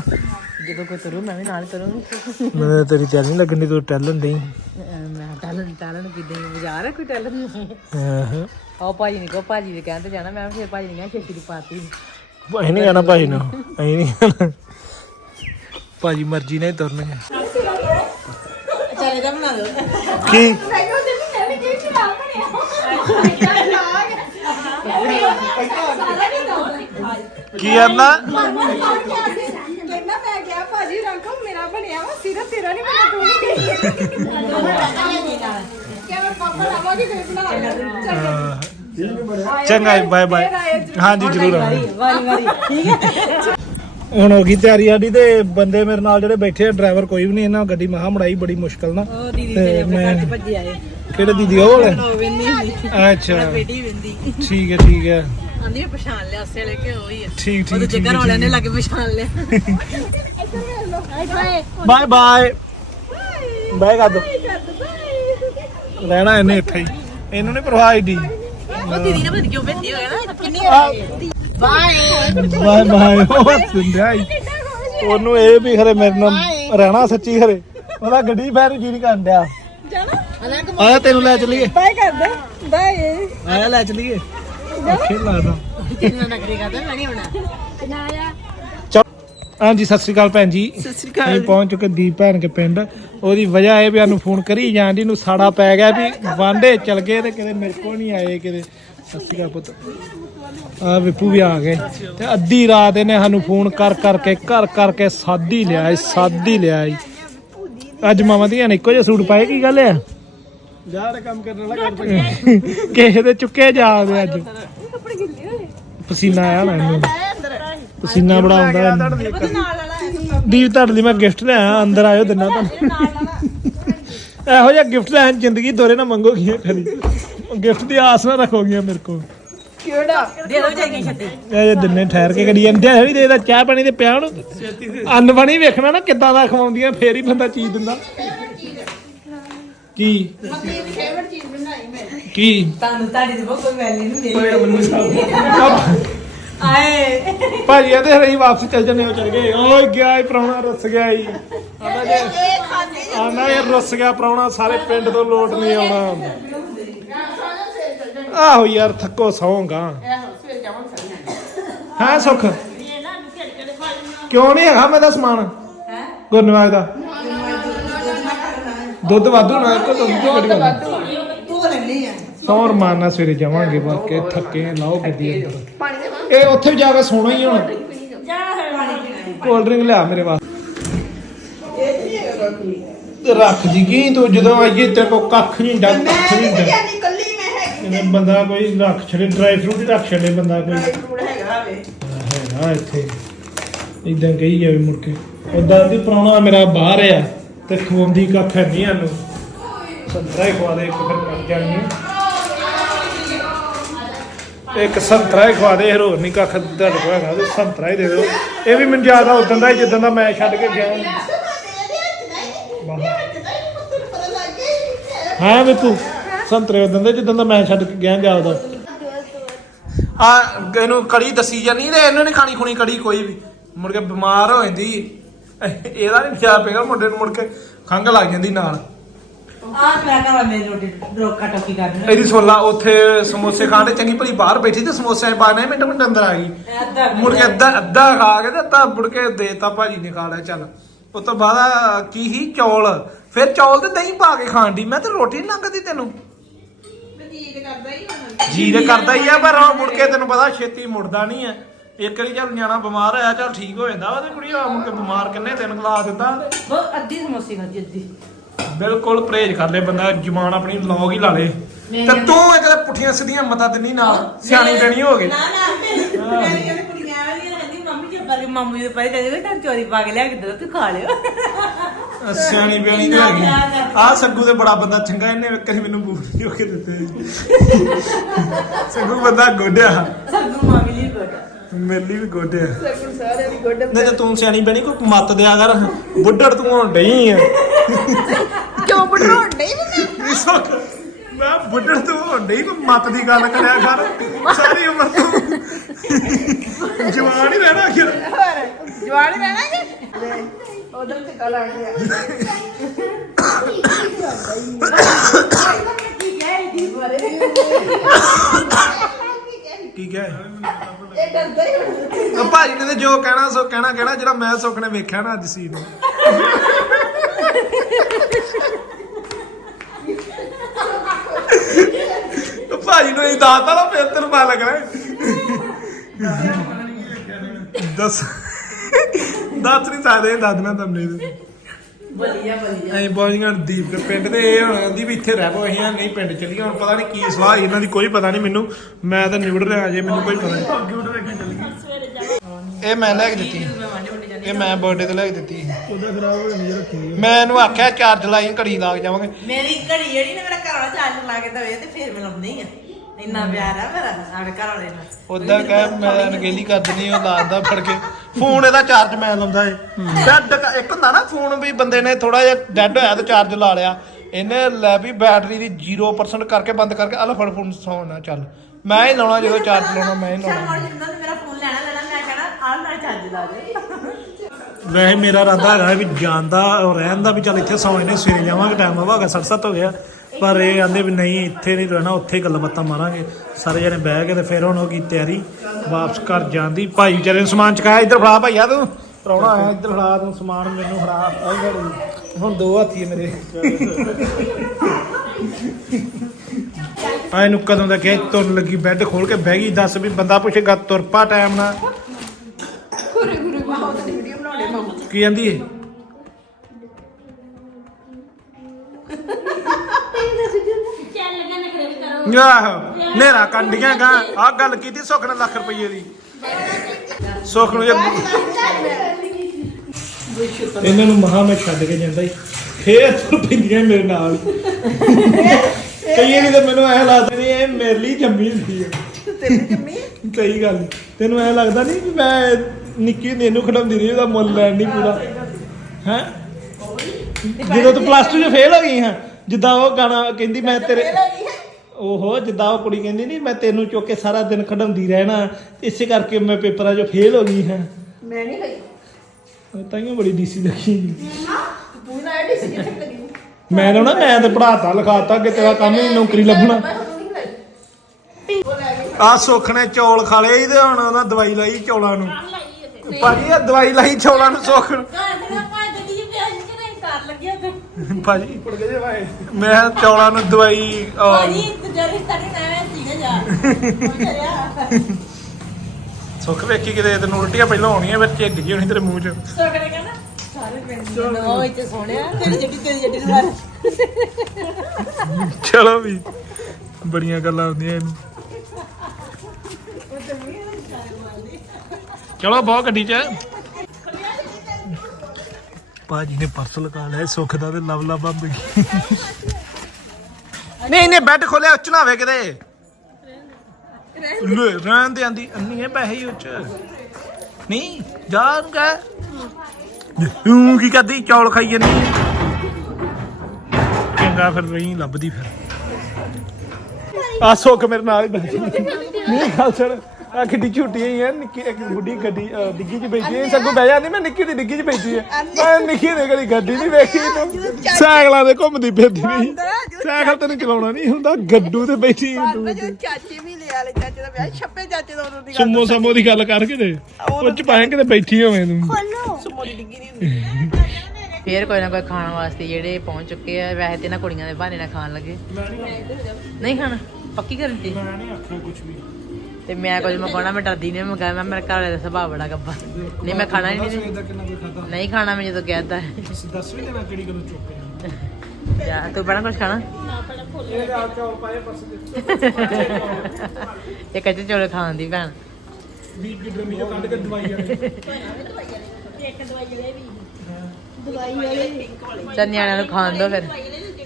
ਜਦੋਂ ਕੋਈ ਤੁਰੂ ਮੈਂ ਵੀ ਨਾਲ ਤੁਰੂੰਗੀ। ਮੈਨੂੰ ਤਾਂ ਤੇਰੀ ਤਿਆਰੀ ਨਹੀਂ ਲੱਗਣੀ ਤੂੰ ਟੈਲਨ ਡਈ ਮੈਂ ਟੈਲੈਂਟ ਟੈਲੈਂਟ ਕਿਦਾਂ ਬਾਜ਼ਾਰ ਹੈ ਕੋਈ ਟੈਲੈਂਟ ਆਹ। ਭਾਜੀ ਨੇ ਕਹੋ ਭਾਜੀ ਦੇ ਕਹਿੰਦੇ ਜਾਣਾ ਮੈਂ ਫਿਰ ਭਾਜੀ ਨੇ ਕਿਹਾ ਛੇਤੀ ਦੀ ਪਾਤੀ। ਅਸੀਂ ਨਹੀਂ ਜਾਣਾ ਭਾਜੀ ਨੂੰ ਅਸੀਂ ਨਹੀਂ ਜਾਣਾ। ਭਾਜੀ ਮਰਜ਼ੀ ਨਾਲ ਹੀ ਤੁਰਨਗੇ। ਚੱਲ ਇਹਦਾ ਬਣਾ ਦਿਓ। ਕੀ ਮੈਂ ਕਿਹਾ ਉਹਦੇ ਵੀ ਮੈਂ ਵੀ ਕਿਹੜੀ ਚਲਾ ਬਣਿਆ ਸਾਰਾ ਨਹੀਂ ਦਊਗਾ ਕੀ ਆਂਦਾ ਕਹਿੰਦਾ ਮੈਂ ਗਿਆ ਭਾਜੀ ਰੰਗੋ ਮੇਰਾ ਬਣਿਆ ਵਾ ਸਿਰਫ ਤੇਰਾ ਨਹੀਂ ਬਣਿਆ ਤੂੰ ਨਹੀਂ ਗਈ ਕਿਆ ਮੈਂ ਪਾਪਾ ਲਾਵਾਂਗੀ ਤੇ ਬਣਾ ਲੈਣਾ ਚੰਗਾ ਬਾਏ ਬਾਏ ਹਾਂਜੀ ਜ਼ਰੂਰ ਵਾਰੀ ਵਾਰੀ ਠੀਕ ਹੈ ਹੁਣ ਹੋ ਗਈ ਤਿਆਰੀ ਸਾਡੀ ਤੇ ਬੰਦੇ ਮੇਰੇ ਨਾਲ ਜਿਹੜੇ ਬੈਠੇ ਆ ਡਰਾਈਵਰ ਕੋਈ ਵੀ ਨਹੀਂ ਇਹਨਾਂ ਗੱਡੀ ਮਹਾ ਮੜਾਈ ਬੜੀ ਮੁਸ਼ਕਲ ਨਾਲ ਉਹ ਦੀਦੀ ਤੇ ਆਪਣੇ ਘਰ ਭੱਜੇ ਆਏ। ਕਿਹੜੇ ਦੀਦੀ ਉਹ ਵਾਲੇ? ਉਹ ਅੱਛਾ। ਬੇਟੀ ਵਿੰਦੀ। ਠੀਕ ਹੈ ਠੀਕ ਹੈ। ਆਂਦੀ ਪਛਾਣ ਲਿਆ ਉਸੇ ਵਾਲੇ ਕਿ ਉਹ ਹੀ ਠੀਕ ਉਹ ਠੀਕ ਦੂਜੇ ਘਰ ਵਾਲਿਆਂ ਨੇ ਲੱਗੇ ਪਛਾਣ ਲਿਆ। ਬਾਏ ਬਾਏ ਬਾਏ ਕਰ ਦੋ। ਰਹਿਣਾ ਇਹਨੇ ਇੱਥੇ ਹੀ। ਇਹਨੂੰ ਨਹੀਂ ਪਰਵਾਹ ਏਡੀ। ਉਹ ਦੀਦੀ ਨੇ ਪਤਾ ਕਿਉਂ ਭੇਜੀ ਹੋਇਆ ਨਾ ਕਿੰਨੀ ਬਾਏ ਬਾਏ ਉਹ ਸੁਣਿਆ ਹੀ ਉਹਨੂੰ ਇਹ ਵੀ ਖਰੇ ਮੇਰੇ ਨਾਲ ਰਹਿਣਾ ਸੱਚੀ ਖਰੇ। ਉਹਦਾ ਗੱਡੀ ਫੈਰ ਕੀ ਨਹੀਂ ਕਰਨ ਡਿਆ। ਆਇਆ ਤੈਨੂੰ ਲੈ ਚਲੀਏ। ਬਾਏ ਕਰ ਦੇ ਬਾਏ। ਆਇਆ ਲੈ ਚਲੀਏ। ਅੱਖੇ ਲੱਗਦਾ। ਤੈਨੂੰ ਨਕਰੀ ਕਰਦਾ ਮੈਂ ਨਹੀਂ ਹੋਣਾ। ਚਲ। ਹਾਂਜੀ ਸਤਿ ਸ੍ਰੀ ਅਕਾਲ ਭੈਣ ਜੀ। ਸਤਿ ਸ੍ਰੀ ਅਕਾਲ। ਅਸੀਂ ਪਹੁੰਚ ਚੁੱਕੇ ਦੀਪ ਭੈਣ ਕੇ ਪਿੰਡ। ਉਹਦੀ ਵਜ੍ਹਾ ਇਹ ਵੀ ਸਾਨੂੰ ਫੋਨ ਕਰੀ ਜਾਂਦੀ ਨੂੰ ਸਾੜਾ ਪੈ ਗਿਆ ਵੀ ਵਾਂਡੇ ਚਲ ਗਏ ਤੇ ਕਿਤੇ ਮੇਰੇ ਕੋਲ ਨਹੀਂ ਆਏ ਕਿਤੇ। ਸਤਿ ਸ੍ਰੀ ਅਕਾਲ ਪੁੱਤ। ਆ ਵਿਪੂ ਵੀ ਆ ਗਏ। ਤੇ ਅੱਧੀ ਰਾਤ ਇਹਨੇ ਸਾਨੂੰ ਫੋਨ ਕਰ ਕਰਕੇ ਘਰ ਕਰਕੇ ਸਾਦੀ ਲਿਆ ਸਾਦੀ ਲਿਆ। ਅੱਜ ਮਾਮਾ ਦੀਆਂ ਨੇ ਇੱਕੋ ਜਿਹਾ ਸੂਟ ਪਾਏ ਕੀ ਗੱਲ ਆ? ਯਾਰ ਕੰਮ ਕਰਨ ਵਾਲਾ ਕਰ ਕਿਸੇ ਦੇ ਚੁੱਕੇ ਜਾਦੇ ਅੱਜ। ਪਸੀਨਾ ਆਇਆ ਨਾ ਇਹਨੂੰ ਪਸੀਨਾ ਬੜਾ ਆਉਂਦਾ। ਇਹਨੂੰ। ਦੀਪ ਤੁਹਾਡੇ ਲਈ ਮੈਂ ਗਿਫਟ ਲਿਆ ਅੰਦਰ ਆਇਓ ਦਿਨਾਂ ਤੁਹਾਨੂੰ ਇਹੋ ਜਿਹਾ ਗਿਫਟ ਲੈਣ ਜ਼ਿੰਦਗੀ ਦੋਰੇ ਨਾ ਮੰਗੋਗੀਆਂ ਕਦੀ ਗਿਫਟ ਦੀ ਆਸ ਨਾ ਰੱਖੋਗੀਆਂ ਮੇਰੇ ਕੋਲ। ਦੇ ਦੋ ਜਾਈਏ ਛੱਡੀ ਇਹ ਦਿਨੇ ਠਹਿਰ ਕੇ ਕੜੀ ਜਾਂਦੇ ਆ। ਵੀ ਦੇ ਦਾ ਚਾਹ ਪਾਣੀ ਤੇ ਪਿਆ ਹੁਣ। ਅੰਨ ਪਾਣੀ ਵੇਖਣਾ ਨਾ ਕਿੱਦਾਂ ਦਾ ਖਵਾਉਂਦੀਆਂ ਫੇਰ ਹੀ ਬੰਦਾ ਚੀਜ਼ ਦਿੰਦਾ। ਕੀ? ਕੀ? ਤੁਹਾਨੂੰ ਤੁਹਾਡੀ ਦੀ ਕੋਈ ਵੈਲਿਊ ਨਹੀਂ ਮੇਰੀ ਆਏ। ਭਾਜੀ ਇਹਦੇ ਹਰੇ ਵਾਪਸ ਚੱਲ ਜੰਨੇ ਉਹ ਚਲ ਗਏ। ਓਏ ਗਿਆ ਹੀ ਪ੍ਰਾਹੁਣਾ ਰੁੱਸ ਗਿਆ ਹੀ ਆਂਦਾ ਜੇ ਆਂਦਾ ਇਹ ਰੁੱਸ ਗਿਆ ਪ੍ਰਾਹੁਣਾ ਸਾਰੇ ਪਿੰਡ ਤੋਂ ਲੋਟ ਨਹੀਂ ਆਉਣਾ। ਆਹੋ ਯਾਰ ਥੱਕੋ ਸੌਂਗਾ ਹਾਂ ਸੁੱਖ? ਕਿਉਂ ਨਹੀਂ ਹੈਗਾ ਮੈਂ ਦਾ ਸਮਾਨ। ਗੁਰਨਵਾਜ ਦਾ। ਦੁੱਧ ਵਾਧੂ ਨਾ ਕੋ ਦੁੱਧ ਦੀ ਗੱਡੀ ਵਾਧੂ। ਤੂੰ ਲੈਣੀ ਆ ਤੌਰ ਮਾਰਨਾ ਸਵੇਰੇ ਜਾਵਾਂਗੇ ਬਾਕੇ ਥੱਕੇ ਆ, ਲਾਓ ਗੱਡੀ ਅੰਦਰ। ਇਹ ਉੱਥੇ ਵੀ ਜਾ ਕੇ ਸੋਣਾ ਹੀ ਹੁਣ। ਕੋਲਡ ਡਰਿੰਕ ਲਿਆ ਮੇਰੇ ਵਾਸਤੇ। ਤੇ ਰੱਖ ਜੀ ਕੀ ਤੂੰ ਜਦੋਂ ਆਈਏ ਤੇਰੇ ਕੋ ਕੱਖ ਨਹੀਂ ਡਾ ਕੱਖ ਨਹੀਂ ਡਾ ਕੱਲੀ ਮੈਂ ਹੈਗੀ ਇਹਨੇ ਬੰਦਾ ਕੋਈ ਰੱਖ ਛੜੇ ਡਰਾਈ ਫਰੂਟ ਹੀ ਰੱਖ ਛੜੇ ਬੰਦਾ ਕੋਈ। ਫਰੂਟ ਹੈਗਾ ਵੇ ਹੈਗਾ ਇੱਥੇ। ਇਦਾਂ ਕਹੀ ਜਾਵੇ ਮੁੜ ਕੇ। ਉਦਾਂ ਦੀ ਪ੍ਰਾਹੁਣਾ ਮੇਰਾ ਬਾਹਰ ਆ। ਤੇ ਖਵਾਉਂਦੀ ਕੱਖ ਹੈ ਨਹੀਂ ਇਹਨੂੰ ਸੰਤਰਾ ਹੀ ਖਵਾ ਦੇ, ਇੱਕ ਫਿਰ ਕਰ ਜਾਣੀ ਇੱਕ ਸੰਤਰਾ ਹੀ ਖਵਾ ਦੇ ਹੋਰ ਨਹੀਂ ਕੱਖ ਤੁਹਾਡੇ ਕੋਲ ਹੈਗਾ, ਤੇ ਸੰਤਰਾ ਹੀ ਦੇ ਦਿਓ। ਇਹ ਵੀ ਮੈਨੂੰ ਯਾਦ ਆ ਉਦੋਂ ਦਾ ਹੀ ਜਿੱਦਾਂ ਦਾ ਮੈਂ ਛੱਡ ਕੇ ਗਿਆ। ਬਾਹਰ। ਹਾਂ ਵਿਪੂ ਸੰਤਰੇ ਉਦੋਂ ਦੇ ਜਿੱਦਾਂ ਦਾ ਮੈਂ ਛੱਡ ਕੇ ਗਿਆ ਜਾਪਦਾ ਆ। ਇਹਨੂੰ ਕੜੀ ਦੱਸੀ ਜਾਨੀ, ਤੇ ਇਹਨੂੰ ਨਹੀਂ ਖਾਣੀ ਖੁਣੀ ਕੜੀ, ਕੋਈ ਵੀ। ਮੁੜ ਕੇ ਬਿਮਾਰ ਹੋ ਜਾਂਦੀ। ਇਹਦਾ ਨਹੀਂ ਖਿਆਲ ਪਏਗਾ ਮੁੰਡੇ ਨੂੰ ਮੁੜ ਕੇ ਖੰਘ ਲੱਗ ਜਾਂਦੀ ਨਾਲ। ਆ ਮੈਂ ਕਹਾਂ ਮੇਰੀ ਰੋਟੀ ਰੋਕਾ ਟੋਕੀ ਕਰਨੀ। ਇਹਦੀ ਸੋਲਾ ਉੱਥੇ ਸਮੋਸੇ ਖਾਣ ਤੇ ਚੰਗੀ ਭਲੀ ਬਾਹਰ ਬੈਠੀ ਤੇ ਸਮੋਸੇ ਪਾਣੇ ਮਿੰਟ ਮਿੰਟ ਅੰਦਰ ਆ ਗਈ। ਅੱਧਾ ਮੁੜ ਕੇ ਅੱਧਾ ਅੱਧਾ ਖਾ ਕੇ ਤੇ ਅੱਧਾ ਮੁੜ ਕੇ ਦੇਤਾ ਭਾਜੀ ਨੇ ਖਾ ਲਿਆ ਚੱਲ। ਉਸ ਤੋਂ ਬਾਅਦ ਆ ਕੀ ਹੀ ਚੌਲ। ਫਿਰ ਚੌਲ ਤੇ ਦਹੀਂ ਪਾ ਕੇ ਖਾਣ ਦੀ ਮੈਂ ਤੇ ਰੋਟੀ ਨਹੀਂ ਲੰਘਦੀ ਤੈਨੂੰ। ਜੀ ਤੇ ਕਰਦਾ ਹੀ ਆ। ਪਰ ਉਹ ਮੁੜ ਕੇ ਤੈਨੂੰ ਪਤਾ ਛੇਤੀ ਮੁੜਦਾ ਨਹੀਂ ਹੈ ਇੱਕ ਵਾਰੀ ਚੱਲ ਨਿਆਣਾ ਬਿਮਾਰ ਹੋਇਆ ਚੱਲ ਠੀਕ ਹੋ ਜਾਂਦਾ ਉਹਦੇ ਕੁੜੀ ਆ ਮੁੜ ਕੇ ਬਿਮਾਰ ਕਿੰਨੇ ਦਿਨ ਖਲਾ ਦਿੱਤਾ ਬਹੁਤ ਅੱਧੀ ਸਮੋਸੇ ਖਾਦੀ ਅੱਧੀ। ਬਿਲਕੁਲ ਪਰਹੇਜ ਕਰ ਲੈ ਬੰਦਾ ਜਮਾਨ ਆਪਣੀ ਲੌਗ ਹੀ ਲਾ ਲੇ। ਤੇ ਤੂੰ ਇੱਕ ਤਾਂ ਪੁੱਠੀਆਂ ਸਿੱਧੀਆਂ ਮਤਾਂ ਦਿੰਨੀ ਨਾਲ ਸਿਆਣੀ ਬਣੀ ਹੋ ਗਏ ਨਾ ਨਾ ਮੇਰੀ ਕਹਿੰਦੀ ਕੁੜੀਆਂ ਆਵੇਂ ਰਹਿੰਦੀ ਮੰਮੀ ਜੀ ਪਰ ਮਾਮੂ ਜੀ ਪਰੇ ਕਹਿੰਦੇ ਤਾਂ ਚੋਰੀ ਪਾ ਕੇ ਲਿਆ ਕੇ ਦੇ ਤੂੰ ਖਾ ਲਿਓ। ਸਿਆਣੀ ਬਿਆਣੀ ਤੇ ਹੈਗੀ। ਆ ਸੱਗੂ ਤੇ ਬੜਾ ਬੰਦਾ ਚੰਗਾ ਇਹਨੇ ਕਰੀ ਮੈਨੂੰ ਬੂਟ ਨਹੀਂ ਹੋ ਕੇ ਦਿੱਤੇ। ਸੱਗੂ ਬੰਦਾ ਗੋਡਿਆ। ਸਭ ਮਾਮੀ ਜੀ ਕੋਲ ਮੇਲੀ ਵੀ ਗੋਡਿਆ ਨਹੀਂ ਤੇ ਤੂੰ ਸਿਆਣੀ ਬਣੀ ਕੋਈ ਮੱਤ ਦਿਆ ਕਰ। ਬੁੱਢੜ ਤੂੰ ਹੁਣ ਡਈ ਆ। ਕਿਉਂ ਬੜਾਉਣ ਨਹੀਂ ਇਹ ਸੁੱਖ। ਮੈਂ ਬੁੱਢੜ ਤੂੰ ਹੁਣ ਡਈ ਕੋਈ ਮੱਤ ਦੀ ਗੱਲ ਕਰਿਆ ਕਰ। ਸਾਰੀ ਉਮਰ ਤੂੰ ਜਵਾਨ ਹੀ ਰਹਿਣਾ ਕਿ ਜਵਾਨ ਰਹਿਣਾ ਕਿ ਉਧਰ ਤੇ ਕਲ ਆ ਗਿਆ ਕੀ ਕਹਿ ਦੀ ਬਾਰੇ? ਕੀ ਗਿਆ ਇਹ ਡਰਦਾ ਹੀ ਹੁਣ। ਉਹ ਭਾਜੀ ਨੇ ਤੇ ਜੋ ਕਹਿਣਾ ਸੋ ਕਹਿਣਾ ਕਹਿਣਾ ਜਿਹੜਾ ਮੈਂ ਸੁੱਖ ਵੇਖਿਆ ਨਾ ਅੱਜ ਸੀਨ। ਉਹ ਭਾਜੀ ਨੂੰ ਇਹ ਦੱਸਤਾ ਨਾ ਫਿਰ ਤੈਨੂੰ ਪਤਾ ਲੱਗਣਾ ਦੱਸ। ਦੱਸ ਨਹੀਂ ਸਕਦੇ ਦੱਸ ਮੈਂ ਤੁਹਾਨੂੰ ਨਹੀਂ ਬਲੀਆ ਬਲੀਆ ਅਸੀਂ ਪਹੁੰਚ ਗਏ ਦੀਪ ਦੇ ਪਿੰਡ ਤੇ ਇਹ ਹੁਣ ਆਂਦੀ ਵੀ ਇੱਥੇ ਰਹਿ ਪੋ ਅਸੀਂ ਨਹੀਂ ਪਿੰਡ ਚੱਲੀਏ ਹੁਣ ਪਤਾ ਨਹੀਂ ਕੀ ਸਲਾਹ ਇਹਨਾਂ ਦੀ ਕੋਈ ਪਤਾ ਨਹੀਂ ਮੈਨੂੰ ਮੈਂ ਤਾਂ ਨਿਬੜ ਰਿਹਾ ਅਜੇ ਮੈਨੂੰ ਕੋਈ ਪਤਾ ਨਹੀਂ। ਕੰਪਿਊਟਰ ਵੇਖਣ ਚੱਲੀਏ। ਇਹ ਮੈਂ ਲੈ ਕੇ ਦਿੱਤੀ। ਇਹ ਮੈਂ ਬਰਥਡੇ ਤੇ ਲੈ ਕੇ ਦਿੱਤੀ। ਉਹਦਾ ਖਰਾਬ ਹੋ ਜਾਣੀ ਰੱਖੀ ਮੈਂ ਇਹਨੂੰ ਆਖਿਆ ਚਾਰਜ ਲਾਈ ਘੜੀ ਲਾ ਕੇ ਜਾਵਾਂਗੇ। ਮੇਰੀ ਘੜੀ ਜਿਹੜੀ ਨਾ ਮੇਰਾ ਘਰ ਵਾਲਾ ਚਾਰਜ ਲਾ ਕੇ ਦਵੇ ਤੇ ਫੇਰ ਮੈਂ ਲਾਉਂਦੀ ਆ। ਇੰਨਾ ਪਿਆਰ ਆ ਮੇਰਾ ਸਾਡੇ ਘਰ ਵਾਲੇ ਨਾਲ। ਉਦਾਂ ਕਹਿ ਮੈਂ ਅਣਗਹਿਲੀ ਕਰ ਦਿੰਦੀ ਉਹ ਲਾਦਾ ਫੜ ਕੇ। ਫੋਨ ਇਹਦਾ ਚਾਰਜ ਮੈਂ ਲਾਉਂਦਾ ਏ। ਡੈਡ ਇੱਕ ਹੁੰਦਾ ਨਾ ਫੋਨ ਵੀ ਬੰਦੇ ਨੇ ਥੋੜਾ ਜਿਹਾ ਡੈਡ ਹੋਇਆ ਤੇ ਚਾਰਜ ਲਾ ਲਿਆ। ਇਹਨੇ ਲੈ ਵੀ ਬੈਟਰੀ ਦੀ 0% ਕਰਕੇ ਬੰਦ ਕਰਕੇ ਆ ਲੈ ਫੜ ਫੋਨ ਸੌਣਾ ਚੱਲ। ਮੈਂ ਹੀ ਲਾਉਣਾ ਜਦੋਂ ਚਾਰਜ ਲਾਉਣਾ ਮੈਂ ਹੀ ਲਾਉਣਾ। ਜਿੰਦਾ ਮੇਰਾ ਫੋਨ ਲੈਣਾ ਲੈਣਾ ਮੈਂ ਕਹਿਣਾ ਆਹ ਨਾਲ ਚਾਰਜ ਲਾ ਦੇ। ਵੈਸੇ ਮੇਰਾ ਇਰਾਦਾ ਹੈਗਾ ਵੀ ਜਾਂਦਾ ਔਰ ਰਹਿਣ ਦਾ ਵੀ ਚੱਲ ਇੱਥੇ ਸੌਂ ਨੇ ਸਵੇਰੇ ਜਾਵਾਂਗੇ ਟਾਈਮ ਸੱਤ ਸੱਤ ਹੋ ਗਿਆ। ਪਰ ਇਹ ਆਂਦੇ ਵੀ ਨਹੀਂ, ਇੱਥੇ ਨਹੀਂ ਰਹਿਣਾ, ਉੱਥੇ ਹੀ ਗੱਲਾਂ ਬਾਤਾਂ ਮਾਰਾਂਗੇ। ਸਾਰੇ ਜਣੇ ਬਹਿ ਕੇ ਤੇ ਫਿਰ ਹੁਣ ਹੋ ਗਈ ਤਿਆਰੀ? ਵਾਪਸ ਘਰ ਜਾਣ ਦੀ ਭਾਈ ਵਿਚਾਰੇ ਨੂੰ ਸਮਾਨ ਚਕਾਇਆ, ਇੱਧਰ ਫੜਾ ਭਾਈਆ ਤੂੰ। ਪ੍ਰਾਹੁਣਾ ਆਇਆ, ਇੱਧਰ ਫੜਾ ਤੂੰ ਸਮਾਨ, ਮੈਨੂੰ ਫੜਾ। ਹੁਣ ਦੋ ਹੱਥੀ ਮੇਰੇ। ਆ ਇਹਨੂੰ ਕਦੋਂ ਦਾ ਕਿਹਾ ਤੁਰਨ ਲੱਗੀ, ਬੈੱਡ ਖੋਲ ਕੇ ਬਹਿ ਗਈ, ਦੱਸ ਵੀ ਬੰਦਾ ਪੁੱਛੇਗਾ, ਤੁਰ ਪਾ ਟਾਈਮ ਨਾਲ। ਗੁਰੂ ਗੁਰੂ ਬਾਹਰ ਦੀ ਵੀਡੀਓ ਬਣਾਉਣੇ ਮਾਮੂ ਕੀ ਕਹਿੰਦੀ ਆਹੋ ਨੇਰਾ ਕੰਡੀਆਂ ਗਾ। ਆ ਗੱਲ ਕੀਤੀ ਸੁੱਖ ਨੇ ਲੱਖ ਰੁਪਏ ਦੀ। ਸੁੱਖ ਨੂੰ ਜੇ- ਇਹਨਾਂ ਨੂੰ ਮਹਾ ਮੈਂ ਛੱਡ ਕੇ ਜਾਂਦਾ ਹੀ ਫੇਰ ਤੁਰ ਪੈਂਦੀਆਂ ਮੇਰੇ ਨਾਲ। ਕਈ ਵਾਰੀ ਤਾਂ ਮੈਨੂੰ ਐ ਲੱਗਦਾ ਨਹੀਂ ਇਹ ਮੇਰੇ ਲਈ ਜੰਮੀ ਹੁੰਦੀ ਹੈ ਤੈਨੂੰ ਜੰਮੀ ਕਈ ਗੱਲ। ਨੀ। ਤੈਨੂੰ ਐ ਲੱਗਦਾ ਨਹੀਂ ਵੀ ਮੈਂ ਨਿੱਕੀ ਹੁੰਦੀ ਇਹਨੂੰ ਖੜਾਉਂਦੀ ਰਹੀ ਉਹਦਾ ਮੁੱਲ ਲੈਣ ਨਹੀਂ ਪੂਰਾ। ਹੈ? ਜਦੋਂ ਤੂੰ ਪਲੱਸ 2 ਚ ਫੇਲ ਹੋ ਗਈ ਹਾਂ ਜਿੱਦਾਂ ਉਹ ਗਾਣਾ ਕਹਿੰਦੀ ਮੈਂ ਤੇਰੇ ਓਹੋ ਜਿੱਦਾਂ ਉਹ ਕੁੜੀ ਕਹਿੰਦੀ ਨਹੀਂ ਮੈਂ ਤੈਨੂੰ ਚੁੱਕ ਕੇ ਸਾਰਾ ਦਿਨ ਖੜਾਉਂਦੀ ਰਹਿਣਾ ਇਸੇ ਕਰਕੇ ਮੈਂ ਪੇਪਰਾਂ 'ਚ ਫੇਲ ਹੋ ਗਈ ਹਾਂ। ਮੈਂ ਨਹੀਂ ਲਈ ਤਾਈਓ ਬੜੀ ਡੀਸੀ ਲੱਗੀ ਤੂੰ ਨਾ ਐਡੀ ਸੀ ਕਿੱਥੇ ਲੱਗੀ। ਮੈਂ ਨਾ ਮੈਂ ਤੇ ਪੜਾਤਾ ਲਿਖਾਤਾ ਕਿ ਤੇਰਾ ਕੰਮ ਹੀ ਨੌਕਰੀ ਲੱਭਣਾ। ਗਈ। ਆ ਸੁੱਖ ਨੇ ਚੌਲ ਖਾ ਲਏ ਤੇ ਹੁਣ ਉਹਨਾਂ ਦਵਾਈ ਲਾਈ ਚੌਲਾਂ ਨੂੰ। ਭਾਜੀ ਇਹ ਦਵਾਈ ਲਾਈ ਚੌਲਾਂ ਨੂੰ ਸੁੱਖ ਲੱਗਿਆ ਤੇ ਭਾਜੀ ਮੈਂ ਚੌਲਾਂ ਨੂੰ ਦਵਾਈ ਅਹ, ਜਰੀ ਤੜੀ ਨਾ ਸੀ ਨਾ ਜਾ ਸੁੱਖ ਵੇਖੀ ਕਿਤੇ ਤੈਨੂੰ ਉਲਟੀਆਂ ਪਹਿਲਾਂ ਆਉਣੀਆਂ ਫਿਰ ਝਿੱਗ ਜੀ ਹੋਣੀ ਤੇਰੇ ਮੂੰਹ 'ਚ। ਸੋਕੜੇ ਕਹਿੰਦਾ ਸਾਰੇ ਪਿੰਡ ਦੇ ਨੋ ਇੱਥੇ ਸੋਹਣਿਆ ਤੇਰੀ ਜੱਟੀ ਤੇਰੀ ਜੱਟੀ ਨੂੰ ਮਾਰ। ਚਲੋ ਵੀ ਬੜੀਆਂ ਗੱਲਾਂ ਹੁੰਦੀਆਂ ਇਹਨੂੰ। ਚਲੋ ਬਹੁਤ ਗੱਡੀ 'ਚ। ਭਾਜੀ ਨੇ ਪਰਸ ਲਗਾ ਲਿਆ, ਸੁੱਖ ਦਾ ਤੇ ਲਵ ਲਵ ਬੰਬ ਨਹੀਂ ਇਹਨੇ ਬੈੱਡ ਖੋਲਿਆ ਉੱਚ ਨਾ ਹੋਵੇ ਕਿਤੇ। ਲੈ, ਰਹਿਣ ਦੇ ਆਂਦੀ, ਅੰਨੀ ਹੈ ਪੈਸੇ ਹੀ ਉੱਚ। ਨਹੀਂ, ਜਾ ਨੂੰ ਕਹਿ। ਤੂੰ ਕੀ ਕਰਦੀ, ਚੌਲ ਖਾਈ ਜੰਨੀ ਚੰਗਾ ਫਿਰ, ਰਹੀ ਲੱਭਦੀ ਫਿਰ। ਆ ਸੁੱਖ ਮੇਰੇ ਨਾਲ ਹੀ ਬੈਠੀ। ਨਹੀਂ, ਗੱਲ ਸੁਣ। ਆ ਗੱਡੀ ਝੂਟੀ ਹੀ ਹੈ ਨਿੱਕੀ ਇੱਕ ਬੁੱਢੀ ਗੱਡੀ ਅਹ, ਡਿੱਗੀ 'ਚ ਬੈਠੀ ਹੈ। ਸਗੋਂ ਬਹਿ ਜਾਂਦੀ ਮੈਂ ਨਿੱਕੀ ਦੀ ਡਿੱਗੀ 'ਚ ਬੈਠੀ ਹੈ। ਮੈਂ ਨਿੱਕੀ ਦੇ ਕਦੀ ਗੱਡੀ ਨਹੀਂ ਵੇਖੀ ਤੂੰ ਸਾਈਕਲਾਂ ਦੇ ਘੁੰਮਦੀ ਫਿਰਦੀ ਨਹੀਂ ਸਾਈਕਲ ਤੈਨੂੰ ਚਲਾਉਣਾ ਨਹੀਂ ਹੁੰਦਾ ਗੱਡੂ ਤੇ ਬੈਠੀ ਹੈ। ਤੂੰ ਚਾਚੇ ਵੀ ਲਿਆ ਲੈ ਚਾਚੇ ਦਾ ਵਿਆਹ ਛੱਪੇ ਚਾਚੇ ਦਾ ਉਦੋਂ ਦੀ ਸੁਮੋ ਸਮੋ ਦੀ ਗੱਲ ਕਰਕੇ ਤੇ ਉਹ ਚ ਪਾਏ ਕਿਤੇ ਬੈਠੀ ਹੋਵੇਂ ਤੂੰ। ਸੁਮੋ ਦੀ ਡਿੱਗੀ ਨਹੀਂ ਹੁੰਦੀ। ਫੇਰ ਕੋਈ ਨਾ ਕੋਈ ਖਾਣ ਵਾਸਤੇ ਜਿਹੜੇ ਪਹੁੰਚ ਚੁੱਕੇ ਆ ਵੈਸੇ ਤੇ ਨਾ ਕੁੜੀਆਂ ਦੇ ਬਹਾਨੇ ਨਾਲ ਖਾਣ ਲੱਗੇ। ਨਹੀਂ ਖਾਣਾ। ਪੱਕੀ ਕਰਨ ਦੀ? ਮੈਂ ਨਹੀਂ ਆਖਿਆ ਕੁਝ ਵੀ। ਤੇ ਮੈਂ ਕੁਝ ਮੰਗਾਉਣਾ ਮੈਂ ਡਰਦੀ ਨਹੀਂ ਮੈਂ ਕਿਹਾ ਮੈਂ ਮੇਰੇ ਘਰ ਵਾਲੇ ਦਾ ਸੁਭਾਅ ਬੜਾ ਗੱਬਾ। ਨਹੀਂ ਮੈਂ ਖਾਣਾ ਹੀ ਨਹੀਂ ਨਹੀਂ ਖਾਣਾ ਮੈਂ ਜਦੋਂ ਕਹਿਤਾ ਦੱਸ ਵੀ ਦੇਣਾ ਕਿਹੜੀ ਗੱਲੋਂ ਚੁੱਕੇ ਜਾ ਤੂੰ ਬੜਾ ਕੁਝ ਖਾਣਾ? ਇਹ ਦਾਲ ਚੌਲ ਪਾਏ ਪਰਸ ਦੇ। ਇੱਕ ਅੱਧੇ ਚੌਲ ਖਾਣ ਦੀ ਭੈਣ। ਵੀ ਡਰਮੀ ਚੋਂ ਕੱਢ ਕੇ ਦਵਾਈ ਵਾਲੇ। ਚੱਲ ਨਿਆਣਿਆਂ ਨੂੰ ਖਾਣ ਦੋ ਫਿਰ।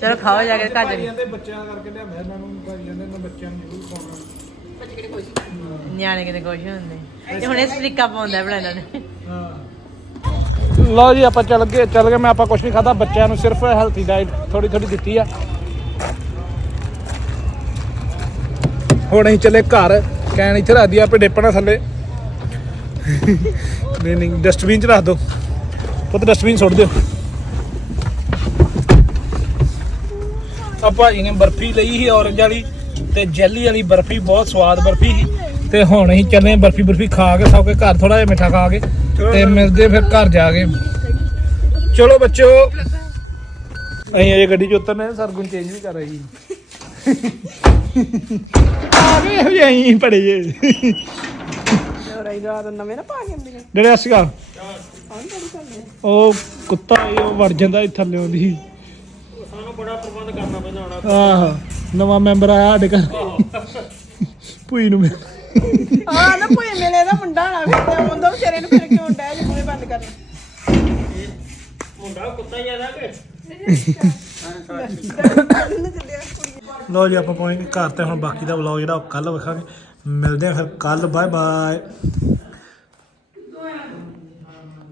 ਚਲੋ ਖਾਓ ਜਾ ਕੇ ਘਰ ਜਾਂਦੇ ਬੱਚਿਆਂ ਕਰਕੇ ਲਿਆਂਦਾ ਇਹਨਾਂ ਨੂੰ ਭਾਈ ਜਾਂਦੇ ਇਹਨਾਂ ਬੱਚਿਆਂ ਨੂੰ ਜ਼ਰੂਰ ਖਾਣਾ ਨਿਆਣੇ ਕਿਤੇ ਖੁਸ਼ ਹੁੰਦੇ ਤੇ ਹੁਣ ਇਹ ਸਟਿੱਕਾ ਪਾਉਂਦਾ ਬੜਾ ਨੇ। ਲਓ ਜੀ, ਆਪਾਂ ਚੱਲ ਗਏ ਚੱਲ ਗਏ। ਮੈਂ ਆਪਾਂ ਕੁਝ ਨਹੀਂ ਖਾਦਾ ਬੱਚਿਆਂ ਨੂੰ ਸਿਰਫ ਹੈਲਥੀ ਡਾਈਟ ਥੋੜੀ ਥੋੜੀ ਦਿੱਤੀ ਆ। ਹੁਣ ਅਸੀਂ ਚੱਲੇ ਘਰ। ਕੈਨ ਇੱਥੇ ਰੱਖ ਦੀ ਆਪੇ ਡੇਪਣਾ ਥੱਲੇ। ਨਹੀਂ ਨਹੀਂ ਡਸਟਬਿਨ ਚ ਰੱਖ ਦਿਓ ਪੁੱਤ ਡਸਟਬਿਨ ਸੁੱਟ ਦਿਓ। ਆਪਾਂ ਜੀ ਬਰਫੀ ਲਈ ਸੀ ਔਰੰਜ ਵਾਲੀ। ਤੇ ਜੈਲੀ ਵਾਲੀ ਬਰਫੀ ਬਹੁਤ ਸਵਾਦ ਬਰਫੀ ਸੀ। ਤੇ ਹੁਣ ਅਸੀਂ ਚੱਲੇ ਬਰਫੀ ਬਰਫੀ ਖਾ ਕੇ ਸੌ ਕੇ ਘਰ ਥੋੜਾ ਜਿਹਾ ਮਿੱਠਾ ਖਾ ਕੇ ਤੇ ਮਿਲਦੇ ਫਿਰ ਘਰ ਜਾ ਕੇ। ਚਲੋ ਬੱਚੋ ਅਸੀਂ ਅਜੇ ਗੱਡੀ 'ਚ ਉਤਰਨੇ ਸਰਗੁਣ ਚੇਂਜ ਵੀ ਕਰ ਰਹੀ ਆ ਗਏ ਹੋ ਜਾਈ ਪੜੇ ਜੇ। ਰਾਈ ਰਾਤ ਨਵੇਂ ਨਾ ਪਾ ਕੇ ਆਉਂਦੀਆਂ ਡੜੇ ਅਸਗਾ ਉਹ ਕੁੱਤਾ ਇਹ ਉਹ ਵੜ ਜਾਂਦਾ ਇਹ ਥੱਲੇ ਉਹਦੀ। ਸਾਨੂੰ ਬੜਾ ਪ੍ਰਬੰਧ ਕਰਨਾ ਪੈਂਦਾ ਆਹ। ਨਵਾਂ ਮੈਂਬਰ ਆਇਆ ਸਾਡੇ ਘਰ। ਭੂਈ ਨੂੰ ਮਿਲ ਆ ਨਾ ਕੋਈ ਮੇਲੇ ਦਾ ਮੁੰਡਾ ਨਾ ਫਿਰ ਤੇ ਆਉਂਦਾ ਵਿਚਾਰੇ ਨੂੰ ਫਿਰ ਕਿਉਂ ਡੈ ਜੀ ਬੰਦ ਕਰ ਲੋ ਜੀ ਆਪਾਂ ਪਹੁੰਚ ਗਏ ਘਰ ਤੇ ਹੁਣ ਬਾਕੀ ਦਾ ਵਲੌਗ ਜਿਹੜਾ ਕੱਲ ਵਿਖਾਂਗੇ। ਮਿਲਦੇ ਆ ਫਿਰ ਕੱਲ ਬਾਏ ਬਾਏ